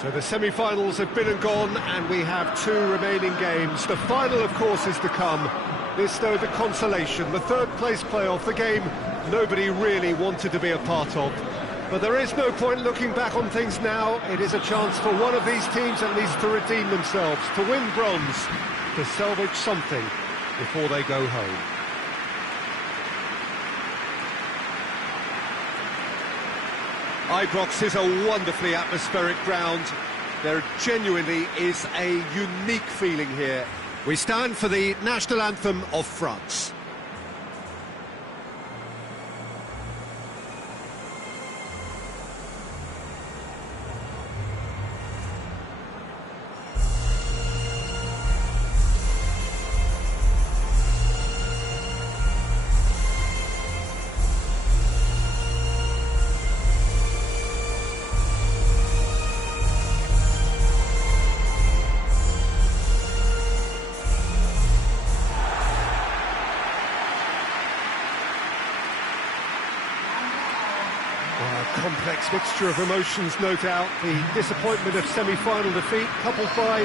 So the semi-finals have been and gone, and we have two remaining games. The final, of course, is to come. This, though, the consolation, the third-place playoff, the game nobody really wanted to be a part of. But there is no point looking back on things now. It is a chance for one of these teams at least to redeem themselves, to win bronze, to salvage something before they go home. Ibrox is a wonderfully atmospheric ground. There genuinely is a unique feeling here. We stand for the national anthem of France. Complex mixture of emotions, no doubt. The disappointment of semi-final defeat, coupled by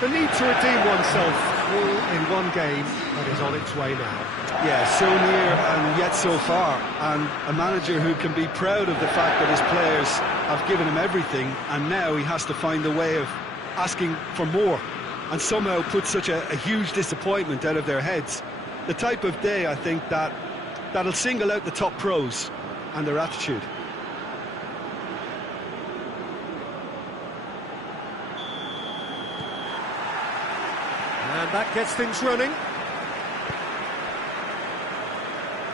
the need to redeem oneself, all in one game that is on its way now. Yeah, so near and yet so far, and a manager who can be proud of the fact that his players have given him everything, and now he has to find a way of asking for more, and somehow put such a huge disappointment out of their heads. The type of day, I think, that'll single out the top pros and their attitude. And that gets things running.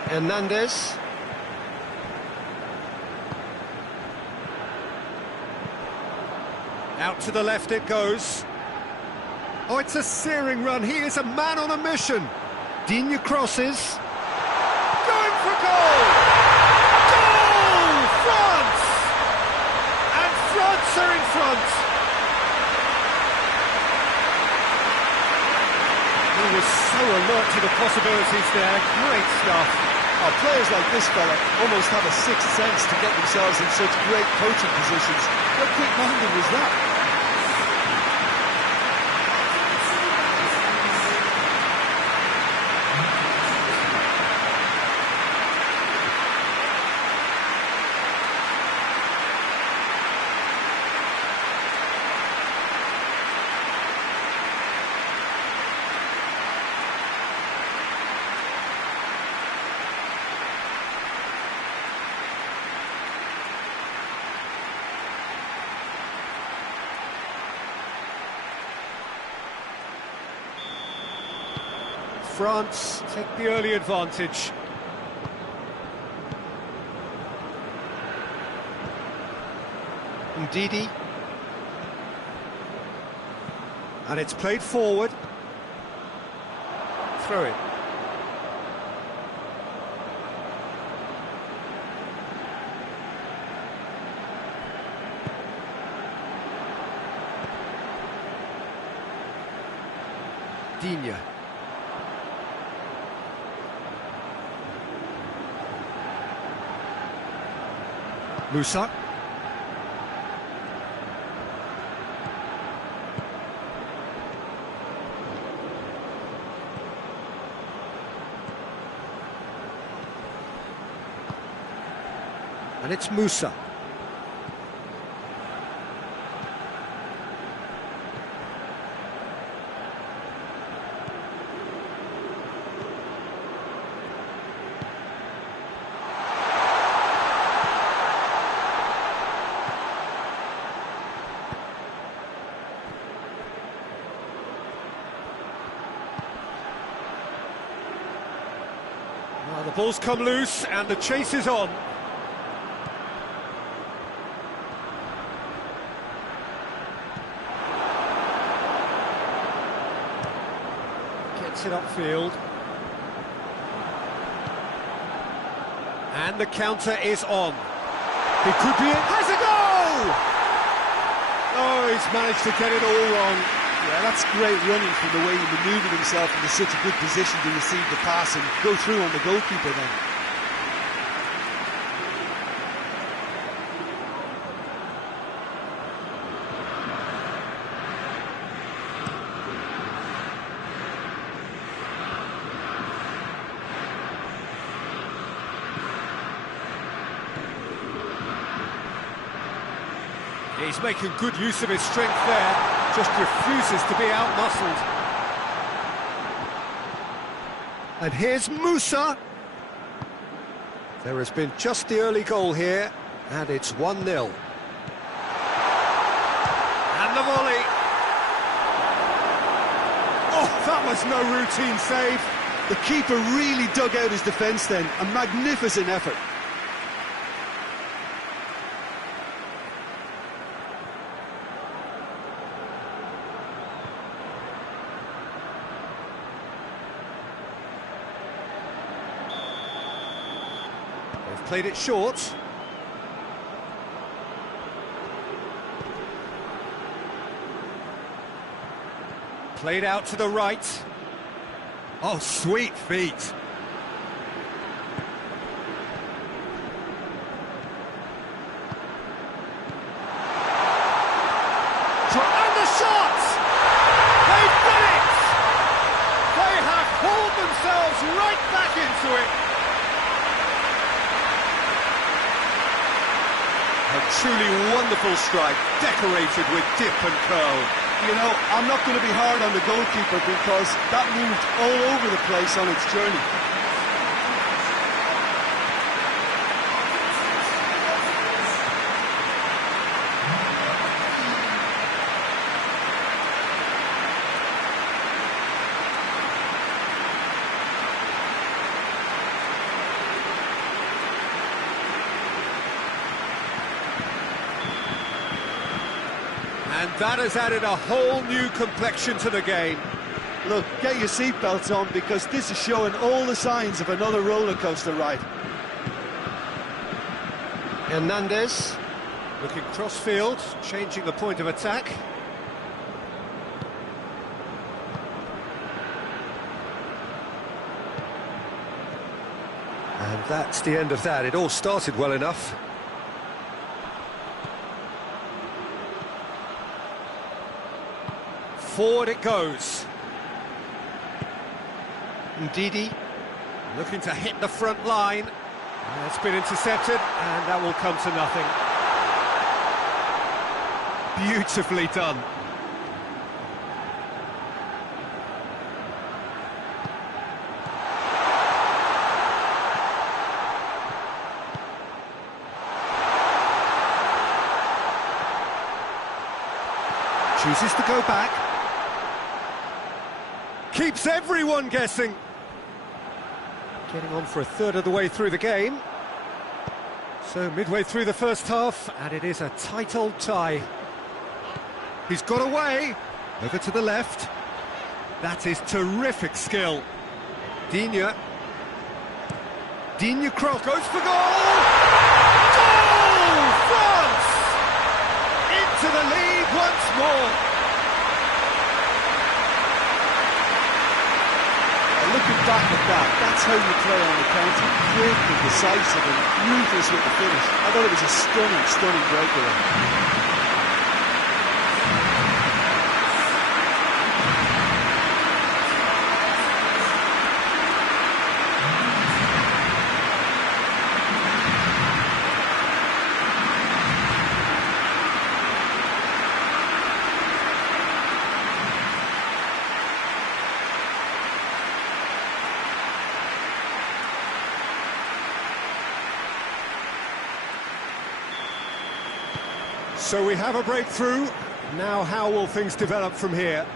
Hernandez. Out to the left it goes. Oh, it's a searing run. He is a man on a mission. Digne crosses. Going for goal! Goal! France! And France are in front. He was so alert to the possibilities there. Great stuff. Oh, players like this fella almost have a sixth sense to get themselves in such great coaching positions. How quick-minded was that? France take the early advantage. Ndidi. And it's played forward. Throw it. Digne. Musa. And it's Musa. Well, the ball's come loose and the chase is on. Gets it upfield. And the counter is on. It could be it. Has a goal! Oh, he's managed to get it all wrong. Yeah, that's great running from the way he manoeuvred himself into such a good position to receive the pass and go through on the goalkeeper then. He's making good use of his strength there, just refuses to be out-muscled. And here's Musa. There has been just the early goal here, and it's 1-0. And the volley. Oh, that was no routine save. The keeper really dug out his defence then, a magnificent effort. They've played it short. Played out to the right. Oh, sweet feet. And the shot! They've done it! They have hauled themselves right back into it. A truly wonderful strike, decorated with dip and curl. You know, I'm not going to be hard on the goalkeeper because that moved all over the place on its journey. And that has added a whole new complexion to the game. Look, get your seatbelts on because this is showing all the signs of another roller coaster ride. Hernandez looking cross-field, changing the point of attack. And that's the end of that. It all started well enough. Forward it goes. Ndidi looking to hit the front line. It's been intercepted, and that will come to nothing. Beautifully done. Chooses to go back. Keeps everyone guessing. Getting on for a third of the way through the game. So midway through the first half, and it is a tight old tie. He's got away. Over to the left. That is terrific skill. Digne. Digne cross goes for goal! Goal! France! Into the lead once more. Looking back at that, that's how you play on the counter. Quick and decisive and ruthless with the finish. I thought it was a stunning breakaway. So we have a breakthrough. Now how will things develop from here?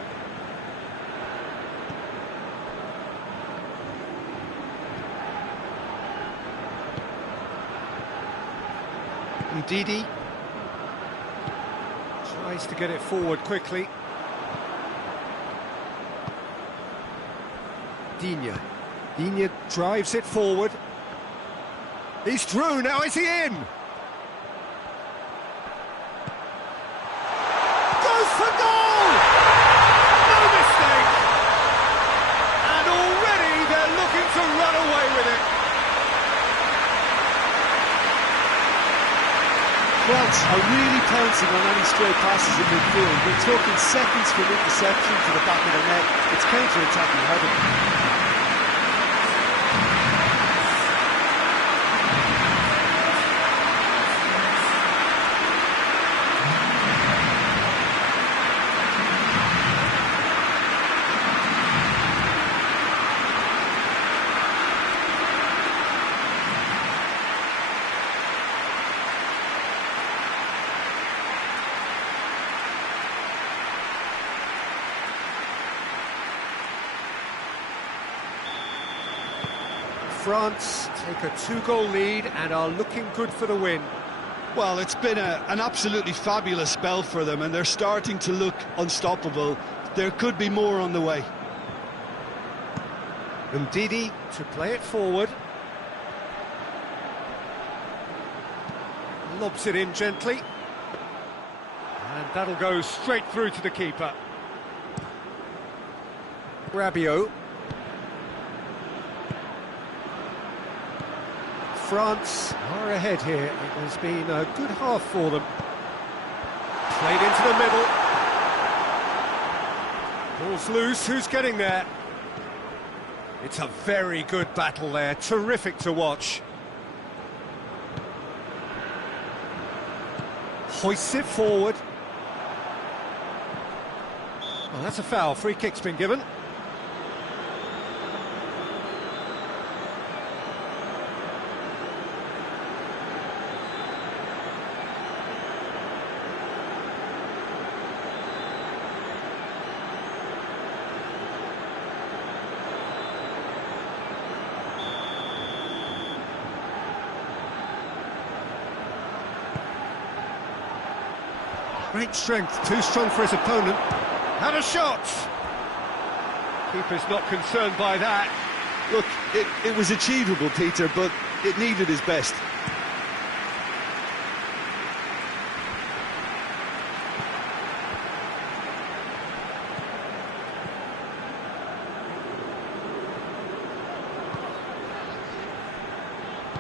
Ndidi tries to get it forward quickly. Digne drives it forward. He's through, now is he in? For goal! No mistake! And already they're looking to run away with it. France are really pouncing on any stray passes in midfield. We're talking seconds from interception to the back of the net. It's counter-attacking heaven. France take a 2-goal lead and are looking good for the win. Well, it's been an absolutely fabulous spell for them, and they're starting to look unstoppable. There could be more on the way. Ndidi to play it forward. Lobs it in gently. And that'll go straight through to the keeper. Rabiot. France are ahead here. It has been a good half for them. Played into the middle. Ball's loose, who's getting there? It's a very good battle there, terrific to watch. Hoists it forward. Well, that's a foul, free kick's been given. Great strength, too strong for his opponent. Had a shot! Keeper's not concerned by that. Look, it was achievable, Peter, but it needed his best.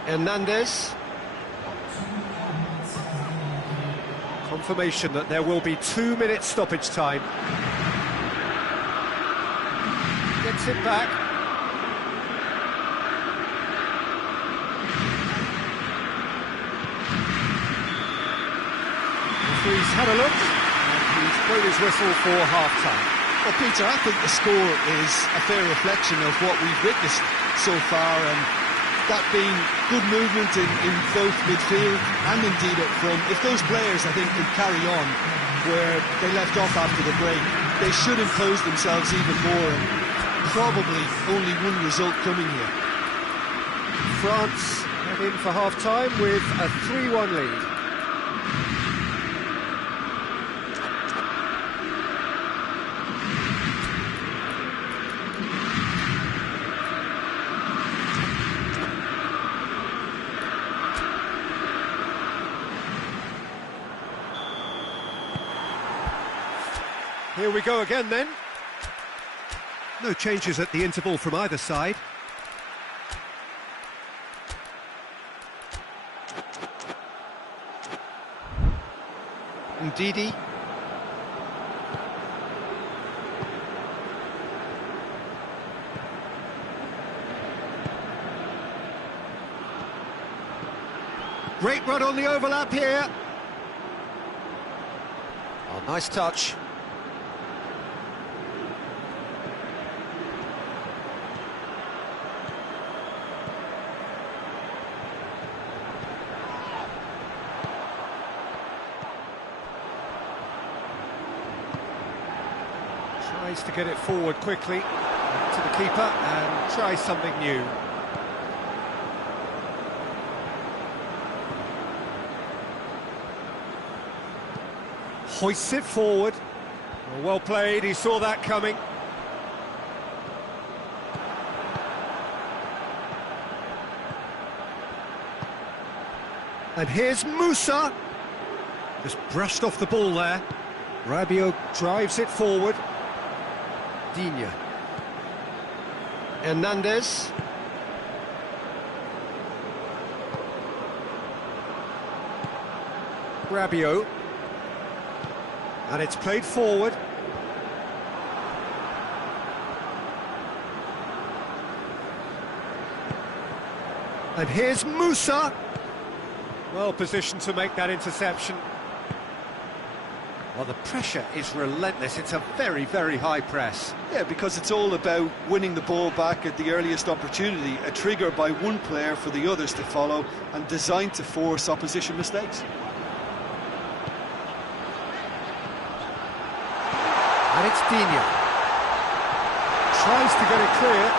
Hernandez. Confirmation that there will be 2 minutes stoppage time. Gets it back. Referee's had a look, and he's blown his whistle for half-time. Well, Peter, I think the score is a fair reflection of what we've witnessed so far, and that being good movement in both midfield and indeed up front. If those players, I think, can carry on where they left off after the break, they should impose themselves even more, and probably only one result coming here. France head in for half-time with a 3-1 lead. Here we go again then. No changes at the interval from either side. Ndidi. Great run on the overlap here. Oh, nice touch. Tries to get it forward quickly to the keeper and try something new. Hoists it forward. Well played, he saw that coming. And here's Musa. Just brushed off the ball there. Rabiot drives it forward. Digne. Hernandez. Rabiot. And it's played forward. And here's Musa. Well positioned to make that interception. Well, the pressure is relentless. It's a very, very high press. Yeah, because it's all about winning the ball back at the earliest opportunity, a trigger by one player for the others to follow, and designed to force opposition mistakes. And it's Digne. Tries to get it clear.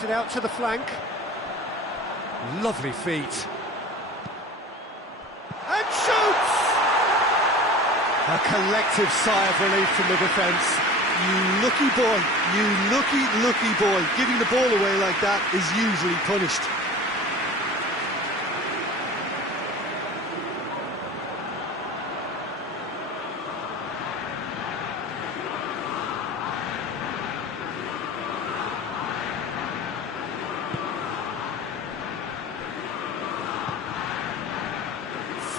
Plays it out to the flank. Lovely feet. And shoots! A collective sigh of relief from the defence. You lucky boy, you lucky boy. Giving the ball away like that is usually punished.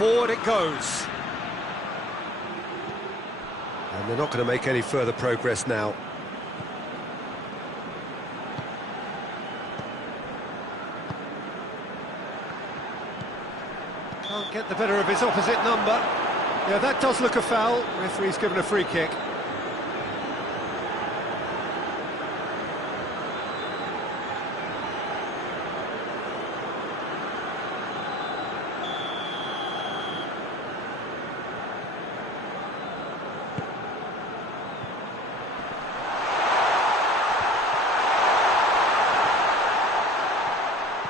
Forward it goes. And they're not going to make any further progress now. Can't get the better of his opposite number. Yeah, that does look a foul. Referee's given a free kick.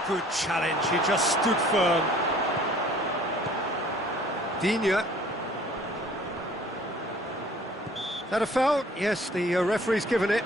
Good challenge, he just stood firm. Digne. That a foul? Yes, the referee's given it.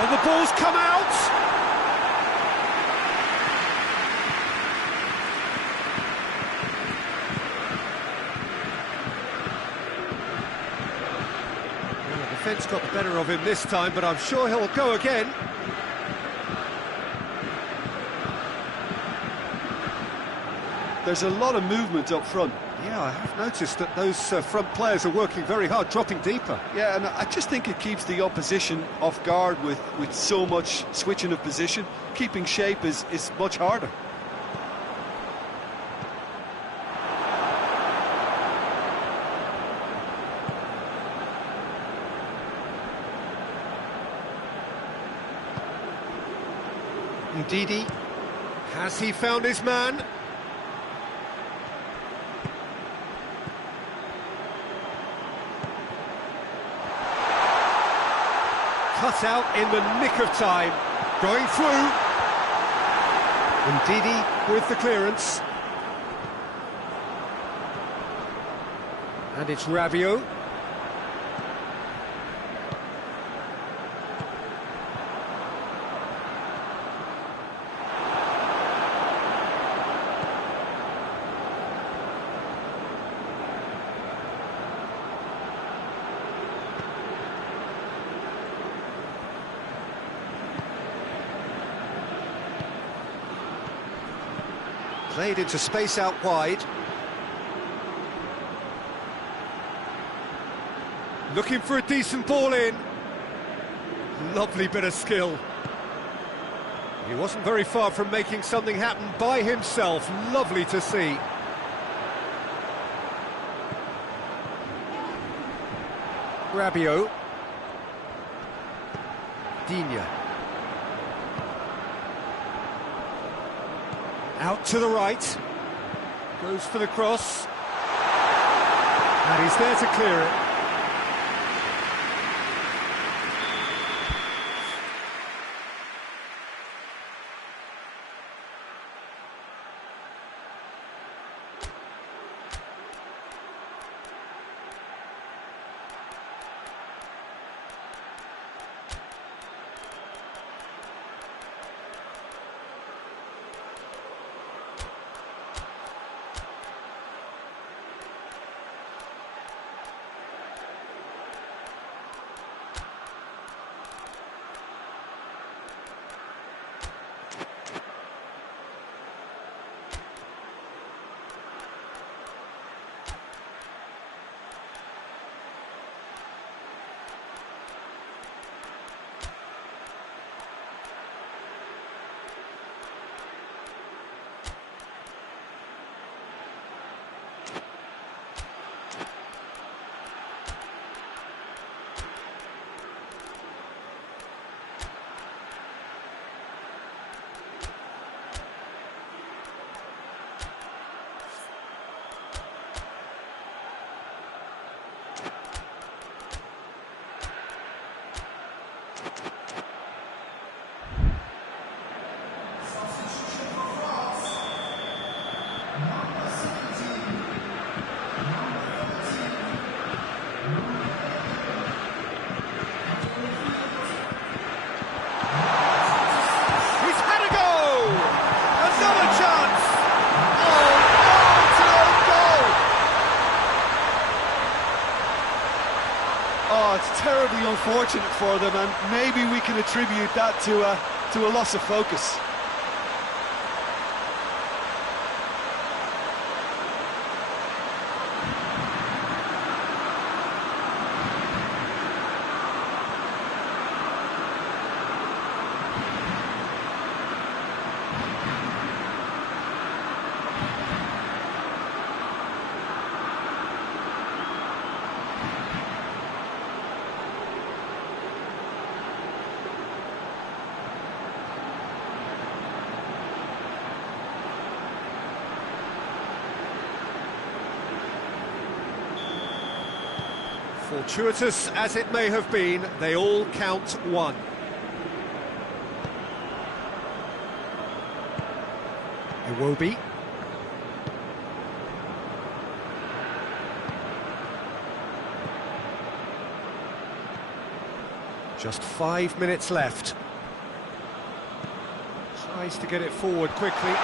And the ball's come out! Well, the defence got the better of him this time, but I'm sure he'll go again. There's a lot of movement up front. Yeah, I have noticed that those front players are working very hard, dropping deeper. Yeah, and I just think it keeps the opposition off guard with so much switching of position. Keeping shape is much harder. Ndidi, has he found his man? Cut out in the nick of time, going through. Ndidi with the clearance. And it's Rabiot. Played into space out wide. Looking for a decent ball in. Lovely bit of skill. He wasn't very far from making something happen by himself. Lovely to see. Rabiot. Digne. Out to the right, goes for the cross, and he's there to clear it. Oh, it's terribly unfortunate for them, and maybe we can attribute that to a loss of focus. Fortuitous as it may have been, they all count one. Iwobi. Just 5 minutes left. Tries to get it forward quickly.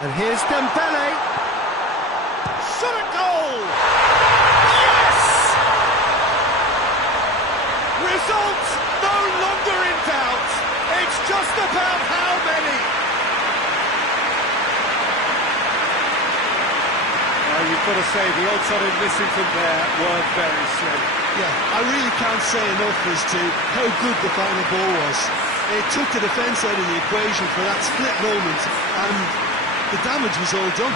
And here's Dembele. Shot at goal! Yes! Result no longer in doubt. It's just about how many. Well, you've got to say the odds on him missing from there were very slim. Yeah, I really can't say enough as to how good the final ball was. It took the defence out of the equation for that split moment, and the damage was all done.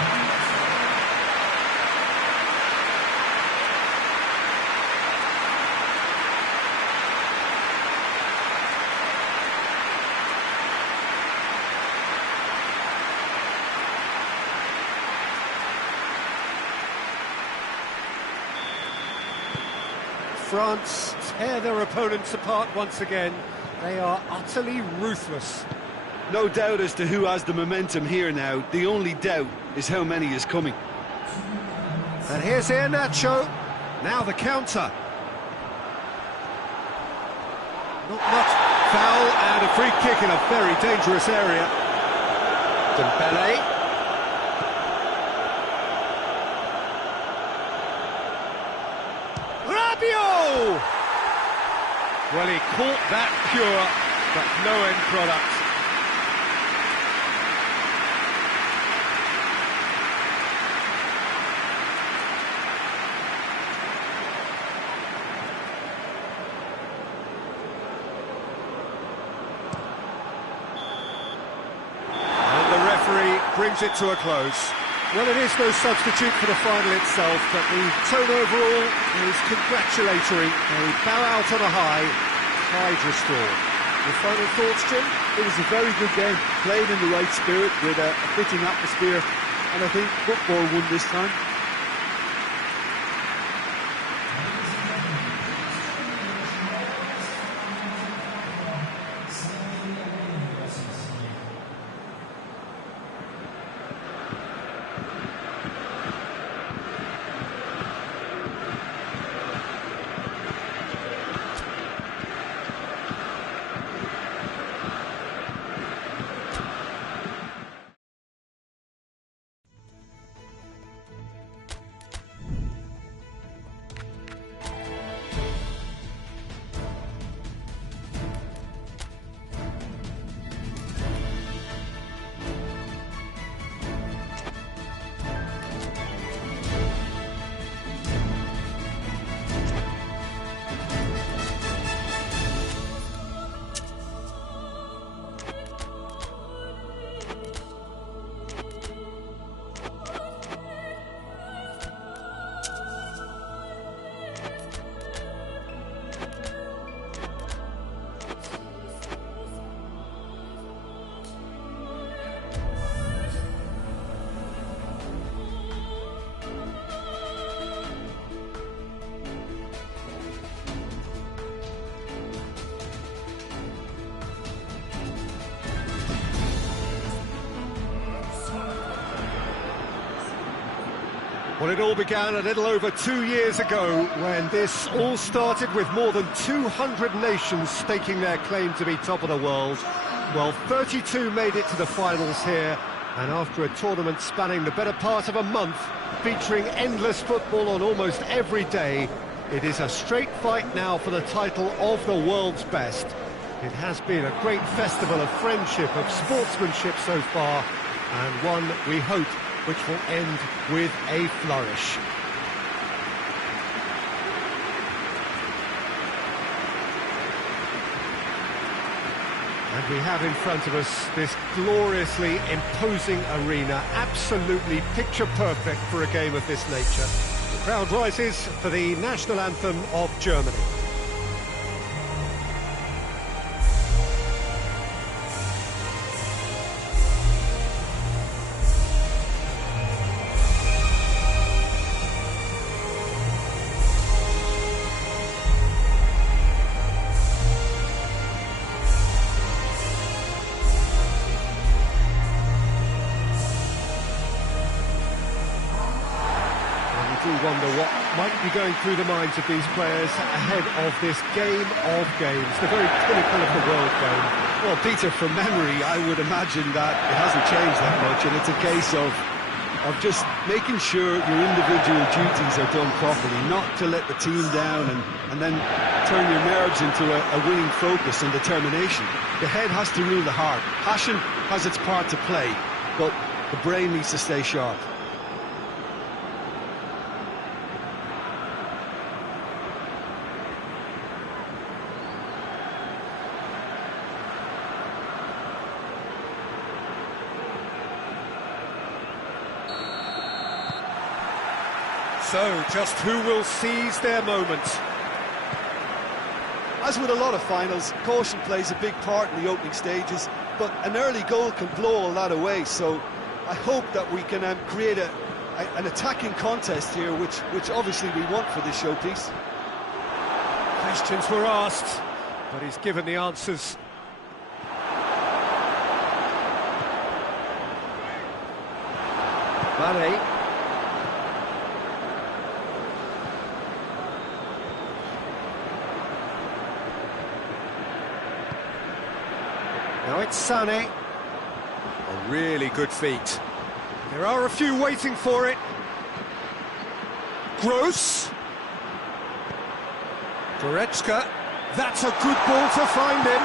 France tear their opponents apart once again. They are utterly ruthless. No doubt as to who has the momentum here now. The only doubt is how many is coming. And here's Iheanacho. Now the counter. Not much. Foul and a free kick in a very dangerous area. Dembele. Rabiot! Well, he caught that pure, but no end product. Brings it to a close. Well, it is no substitute for the final itself, but the tone overall is congratulatory. They bow out on a high, pride restored. Your final thoughts, Jim? It was a very good game, played in the right spirit with a fitting atmosphere, and I think football won this time. Well, it all began a little over 2 years ago when this all started with more than 200 nations staking their claim to be top of the world. Well, 32 made it to the finals here, and after a tournament spanning the better part of a month, featuring endless football on almost every day, it is a straight fight now for the title of the world's best. It has been a great festival of friendship, of sportsmanship so far, and one, we hope, which will end with a flourish. And we have in front of us this gloriously imposing arena, absolutely picture-perfect for a game of this nature. The crowd rises for the national anthem of Germany. Do wonder what might be going through the minds of these players ahead of this game of games, the very pinnacle of the world game. Well, Peter, from memory, I would imagine that it hasn't changed that much, and it's a case of just making sure your individual duties are done properly, not to let the team down and then turn your nerves into a winning focus and determination. The head has to rule the heart. Passion has its part to play, but the brain needs to stay sharp. So, just who will seize their moment? As with a lot of finals, caution plays a big part in the opening stages, but an early goal can blow all that away, so I hope that we can create an attacking contest here, which obviously we want for this showpiece. Questions were asked, but he's given the answers. Mane. Now it's Sané. A really good feat. There are a few waiting for it. Gross. Goretzka. That's a good ball to find him.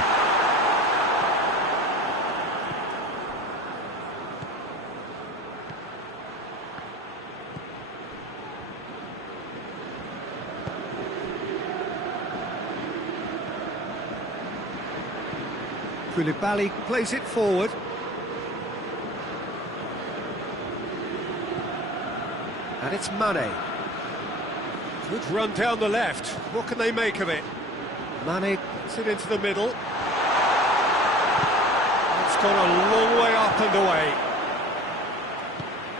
Koulibaly plays it forward. And it's Mane. Good run down the left. What can they make of it? Mane gets it into the middle. It's gone a long way up and away.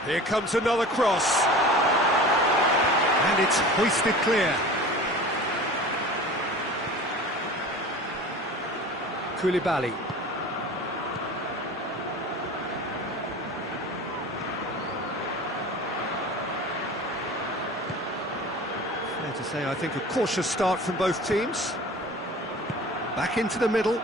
Here comes another cross. And it's hoisted clear. Koulibaly. Fair to say, I think, a cautious start from both teams. Back into the middle.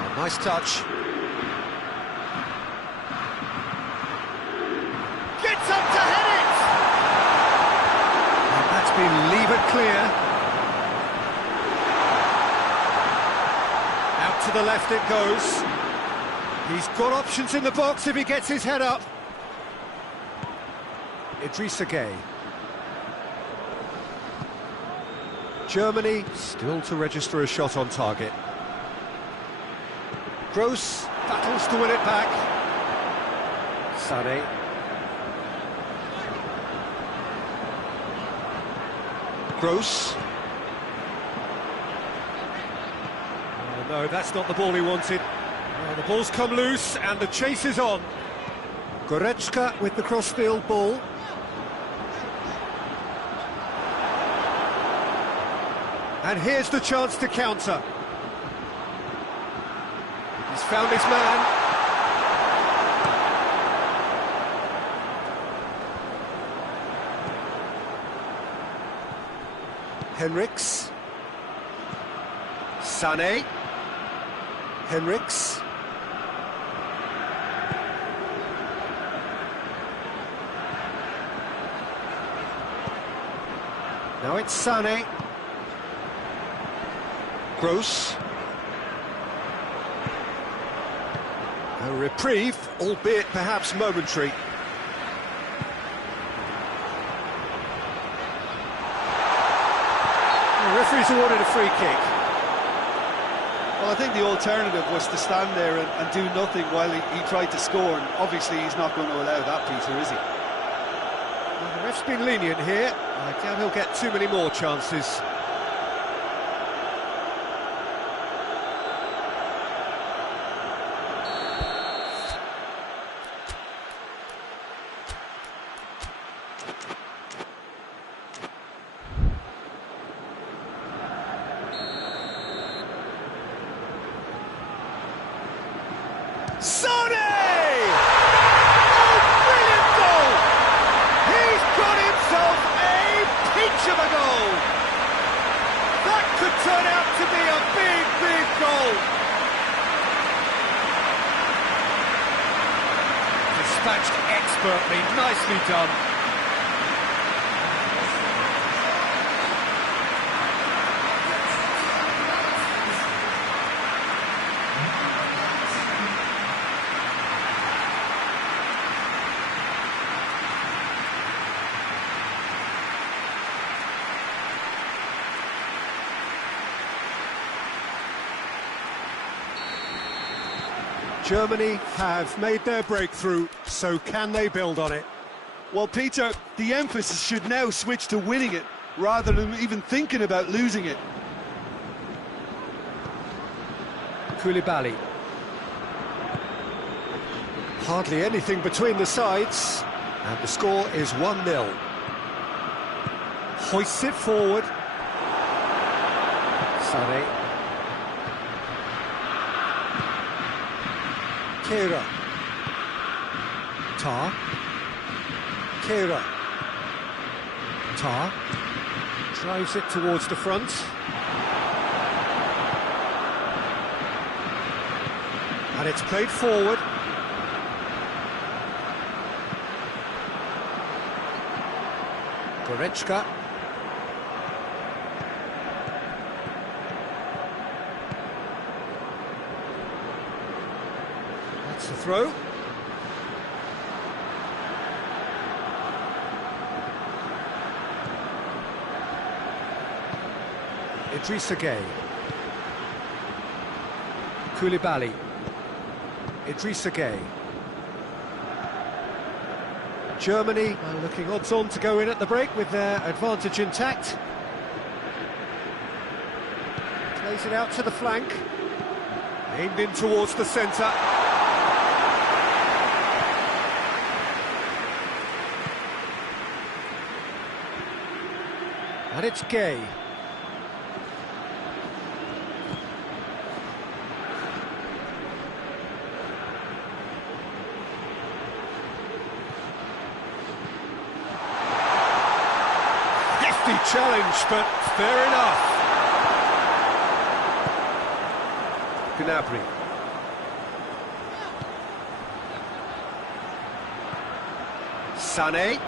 Oh, nice touch. Gets up to head it! And that's been levered clear. Out to the left it goes. He's got options in the box if he gets his head up. Idrissa Gueye. Germany still to register a shot on target. Gross battles to win it back. Sané. Gross. Oh, no, that's not the ball he wanted. Oh, the ball's come loose and the chase is on. Goretzka with the crossfield ball. And here's the chance to counter. He's found his man. Henriks. Sané. Henriks. Now it's Sané. Gross. A reprieve, albeit perhaps momentary. The referee's awarded a free kick. Well, I think the alternative was to stand there and do nothing while he tried to score, and obviously he's not going to allow that, Peter, is he? Well, the ref's been lenient here. I doubt he'll get too many more chances. Sané! Oh, brilliant goal! He's got himself a peach of a goal! That could turn out to be a big, big goal! Dispatched expertly, nicely done. Germany have made their breakthrough, so can they build on it? Well, Peter, the emphasis should now switch to winning it, rather than even thinking about losing it. Koulibaly. Hardly anything between the sides, and the score is 1-0. Hoists it forward. Sané. Kehrer. Tar. Kehrer. Tar. Drives it towards the front. And it's played forward. Goretzka. That's the throw. Idrissa Gueye. Koulibaly. Idrissa Gueye. Germany are looking odds-on to go in at the break with their advantage intact. Plays it out to the flank. Aimed in towards the centre. And it's Gueye. Hefty challenge, but fair enough. Gnabry. Sané.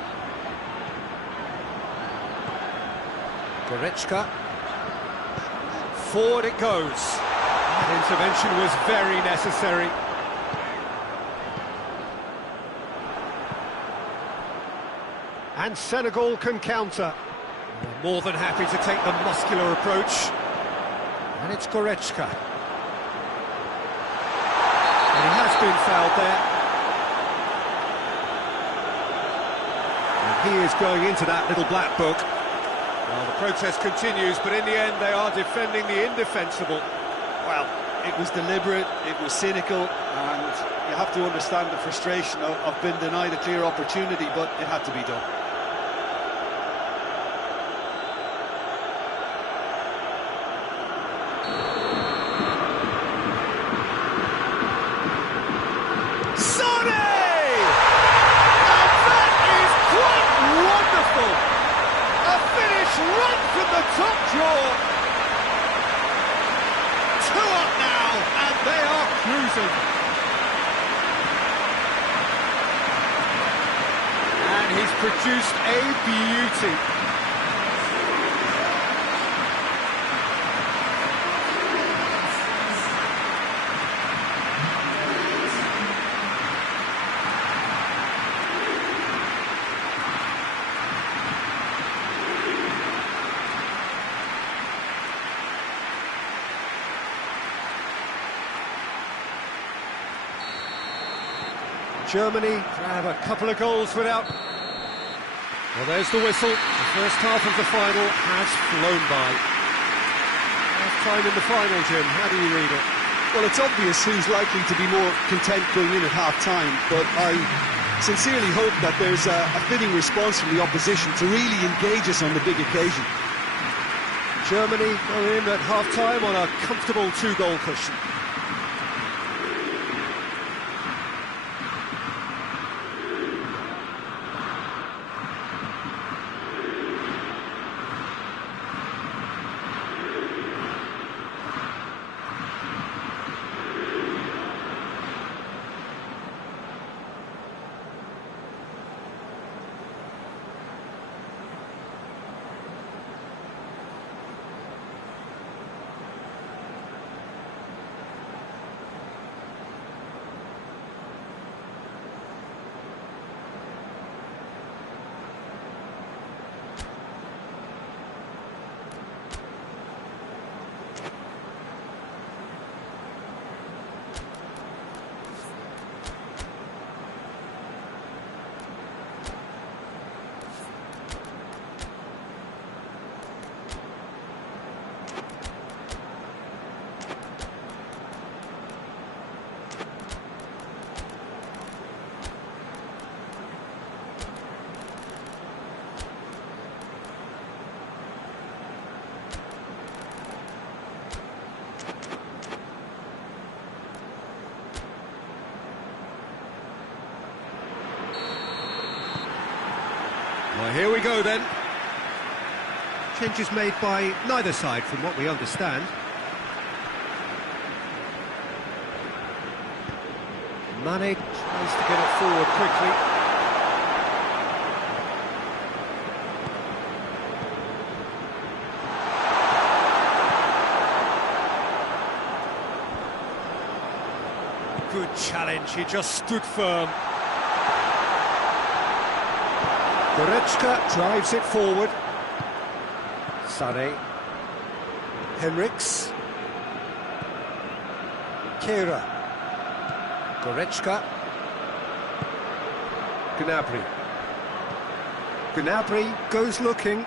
Goretzka. Forward it goes. That intervention was very necessary. And Senegal can counter. They're more than happy to take the muscular approach. And it's Goretzka. And he has been fouled there. And he is going into that little black book. Well, the protest continues, but in the end they are defending the indefensible. Well, it was deliberate, it was cynical, and you have to understand the frustration of being denied a clear opportunity, but it had to be done. Right from the top produced a beauty. Germany grab a couple of goals without... Well, there's the whistle. The first half of the final has flown by. Half-time in the final, Jim. How do you read it? Well, it's obvious who's likely to be more content going in at half-time, but I sincerely hope that there's a fitting response from the opposition to really engage us on the big occasion. Germany go in at half-time on a comfortable two-goal cushion. Well, here we go then. Changes made by neither side from what we understand. Mane tries to get it forward quickly. Good challenge, he just stood firm. Goretzka drives it forward. Sané. Henriks. Kehrer. Goretzka. Gnabry. Gnabry goes looking.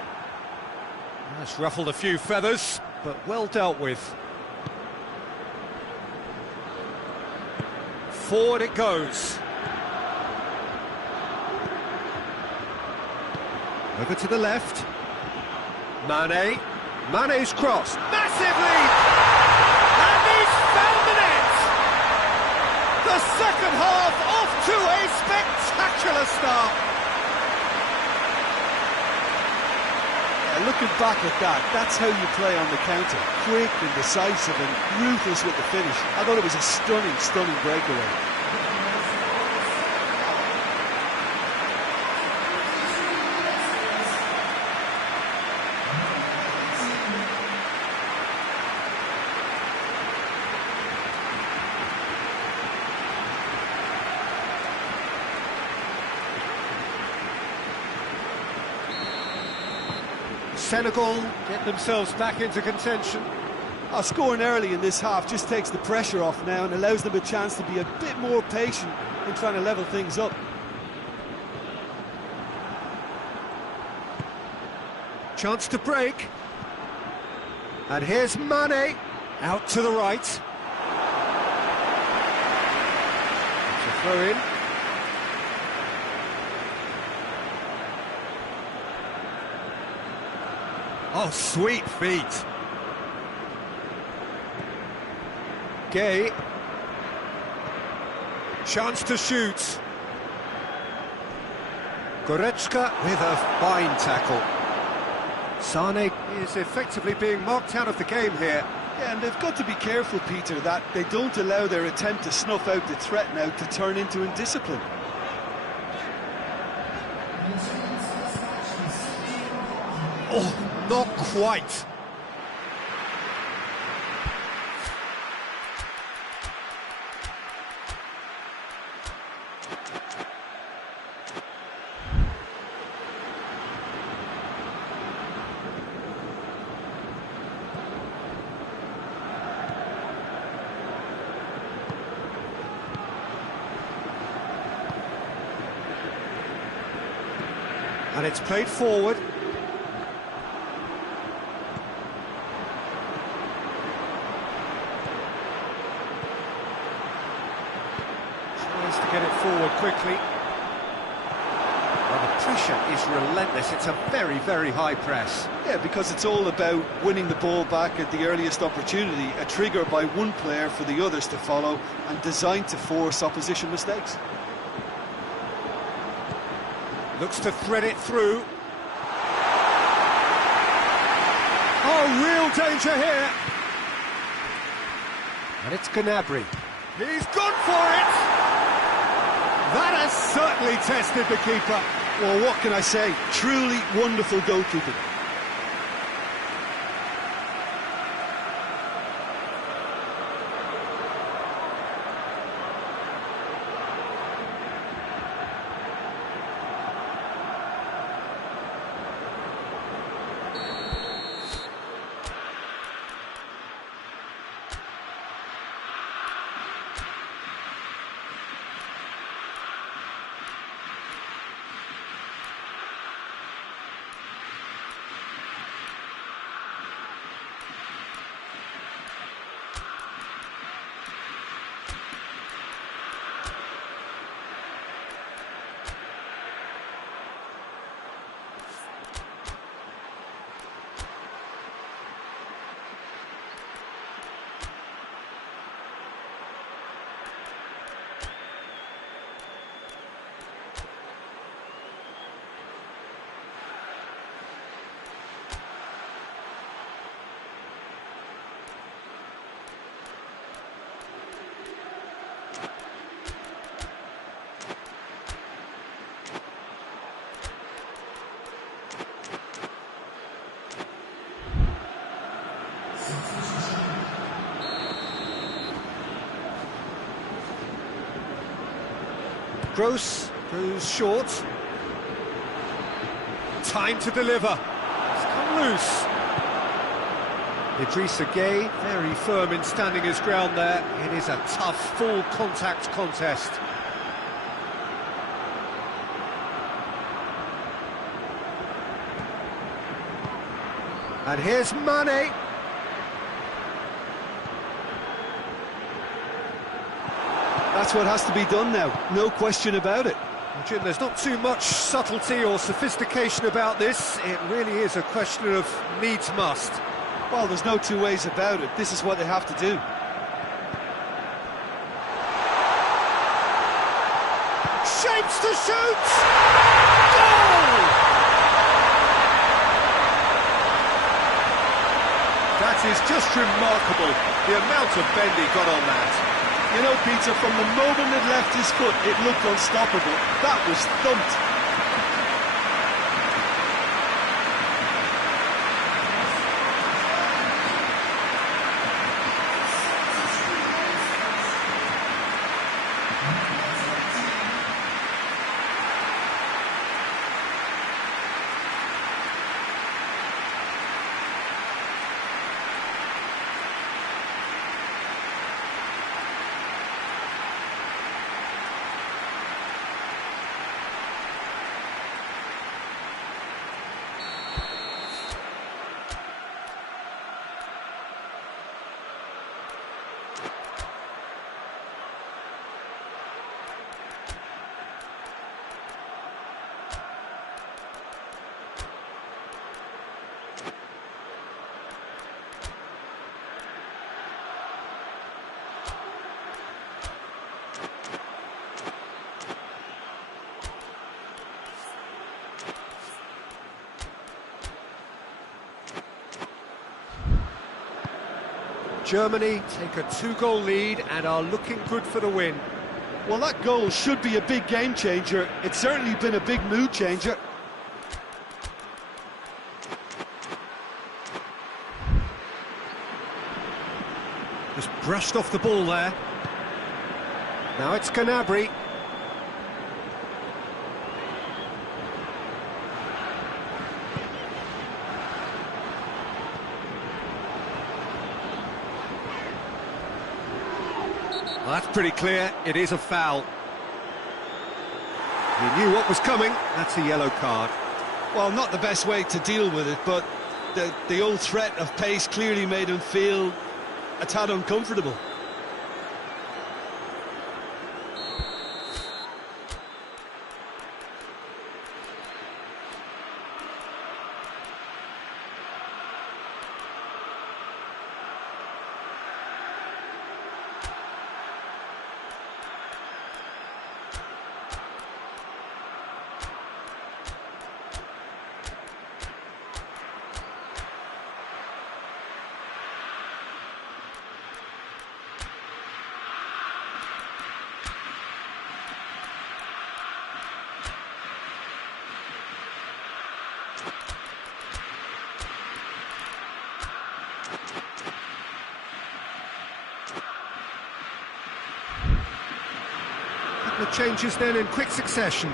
That's ruffled a few feathers, but well dealt with. Forward it goes. Over to the left. Mane. Mane's cross. Massive lead! And he's found the net! The second half off to a spectacular start. Looking back at that, that's how you play on the counter. Quick and decisive and ruthless with the finish. I thought it was a stunning, stunning breakaway. Senegal get themselves back into contention. Scoring early in this half just takes the pressure off now and allows them a chance to be a bit more patient in trying to level things up. Chance to break. And here's Mane out to the right. It's a throw in. Oh, sweet feet. Gay. Chance to shoot. Goretzka with a fine tackle. Sané is effectively being marked out of the game here. Yeah, and they've got to be careful, Peter, that they don't allow their attempt to snuff out the threat now to turn into indiscipline. Oh, not quite. And it's played forward. Tries to get it forward quickly. Well, the pressure is relentless. It's a very, very high press. Yeah, because it's all about winning the ball back at the earliest opportunity, a trigger by one player for the others to follow, and designed to force opposition mistakes. Looks to thread it through. Oh, real danger here. And it's Gnabry. He's gone for it! That has certainly tested the keeper. Well, what can I say? Truly wonderful goalkeeping. Gross goes short. Time to deliver. It's come loose. Idrissa Gueye, very firm in standing his ground there. It is a tough, full contact contest. And here's Mane. That's what has to be done now, no question about it. Well, Jim, there's not too much subtlety or sophistication about this. It really is a question of needs must. Well, there's no two ways about it. This is what they have to do. Shapes to shoot! Goal! That is just remarkable, the amount of bend he got on that. You know, Peter, from the moment it left his foot, it looked unstoppable. That was thumped. Germany take a 2-goal lead and are looking good for the win. Well, that goal should be a big game changer. It's certainly been a big mood changer. Just brushed off the ball there. Now it's Gnabry. Well, that's pretty clear. It is a foul. He knew what was coming. That's a yellow card. Well, not the best way to deal with it, but the old threat of pace clearly made him feel a tad uncomfortable. The changes then in quick succession.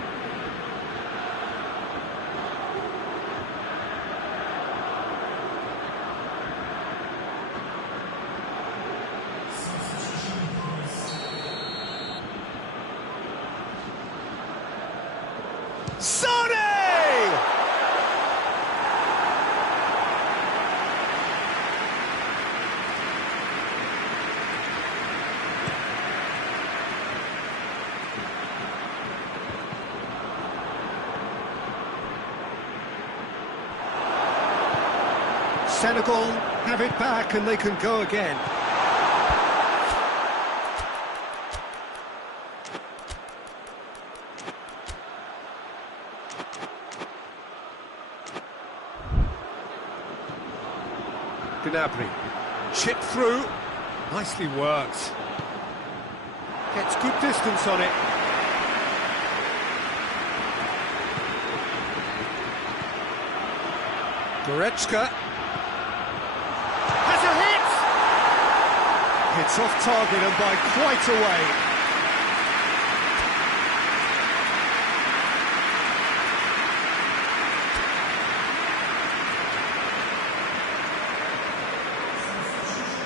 Senegal have it back and they can go again. Gnabry, chip through, nicely worked. Gets good distance on it. Goretzka. It's off target and by quite a way.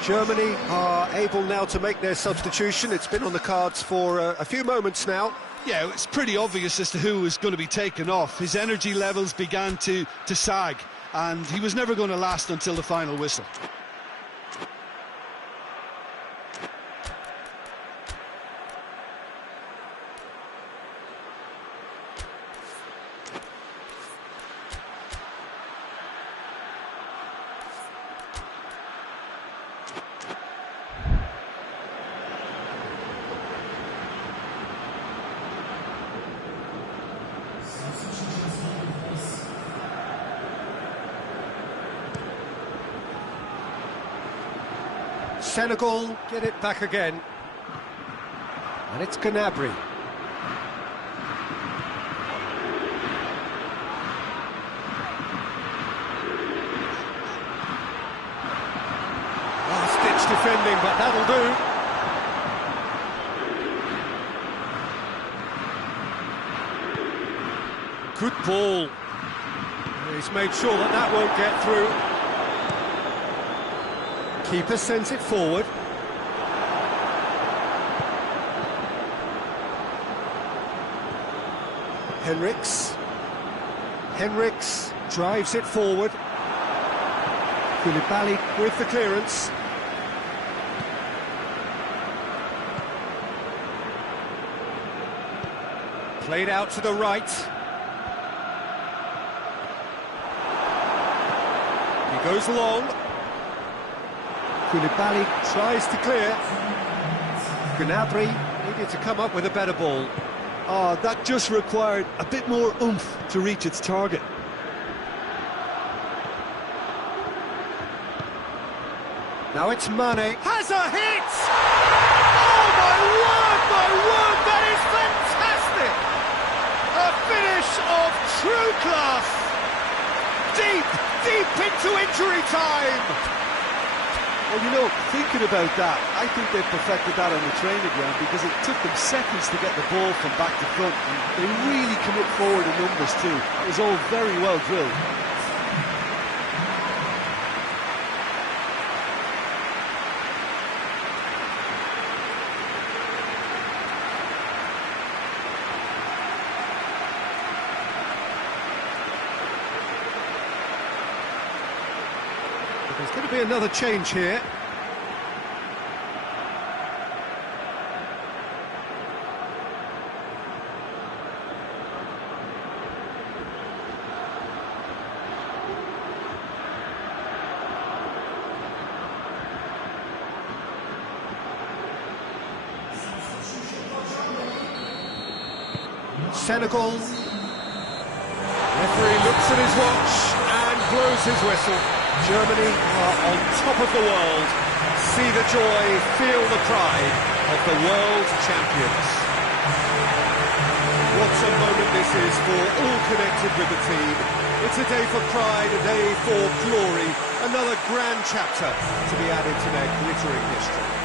Germany are able now to make their substitution. It's been on the cards for a few moments now. Yeah, it's pretty obvious as to who was going to be taken off. His energy levels began to sag, and he was never going to last until the final whistle. Senegal get it back again. And it's Gnabry. Last-ditch defending, but that'll do. Good ball. He's made sure that that won't get through. Keeper sends it forward. Henriks drives it forward. Koulibaly with the clearance. Played out to the right. He goes long. Koulibaly tries to clear. Gnabry needed to come up with a better ball. Oh, that just required a bit more oomph to reach its target. Now it's Mane. Has a hit! Oh, my word, that is fantastic! A finish of true class! Deep into injury time! Well, you know, thinking about that, I think they perfected that on the training ground because it took them seconds to get the ball from back to front. And they really come up forward in numbers too. It was all very well drilled. There's going to be another change here. Senegal. Referee looks at his watch and blows his whistle. Germany are on top of the world. See the joy, feel the pride of the world champions. What a moment this is for all connected with the team. It's a day for pride, a day for glory, another grand chapter to be added to their glittering history.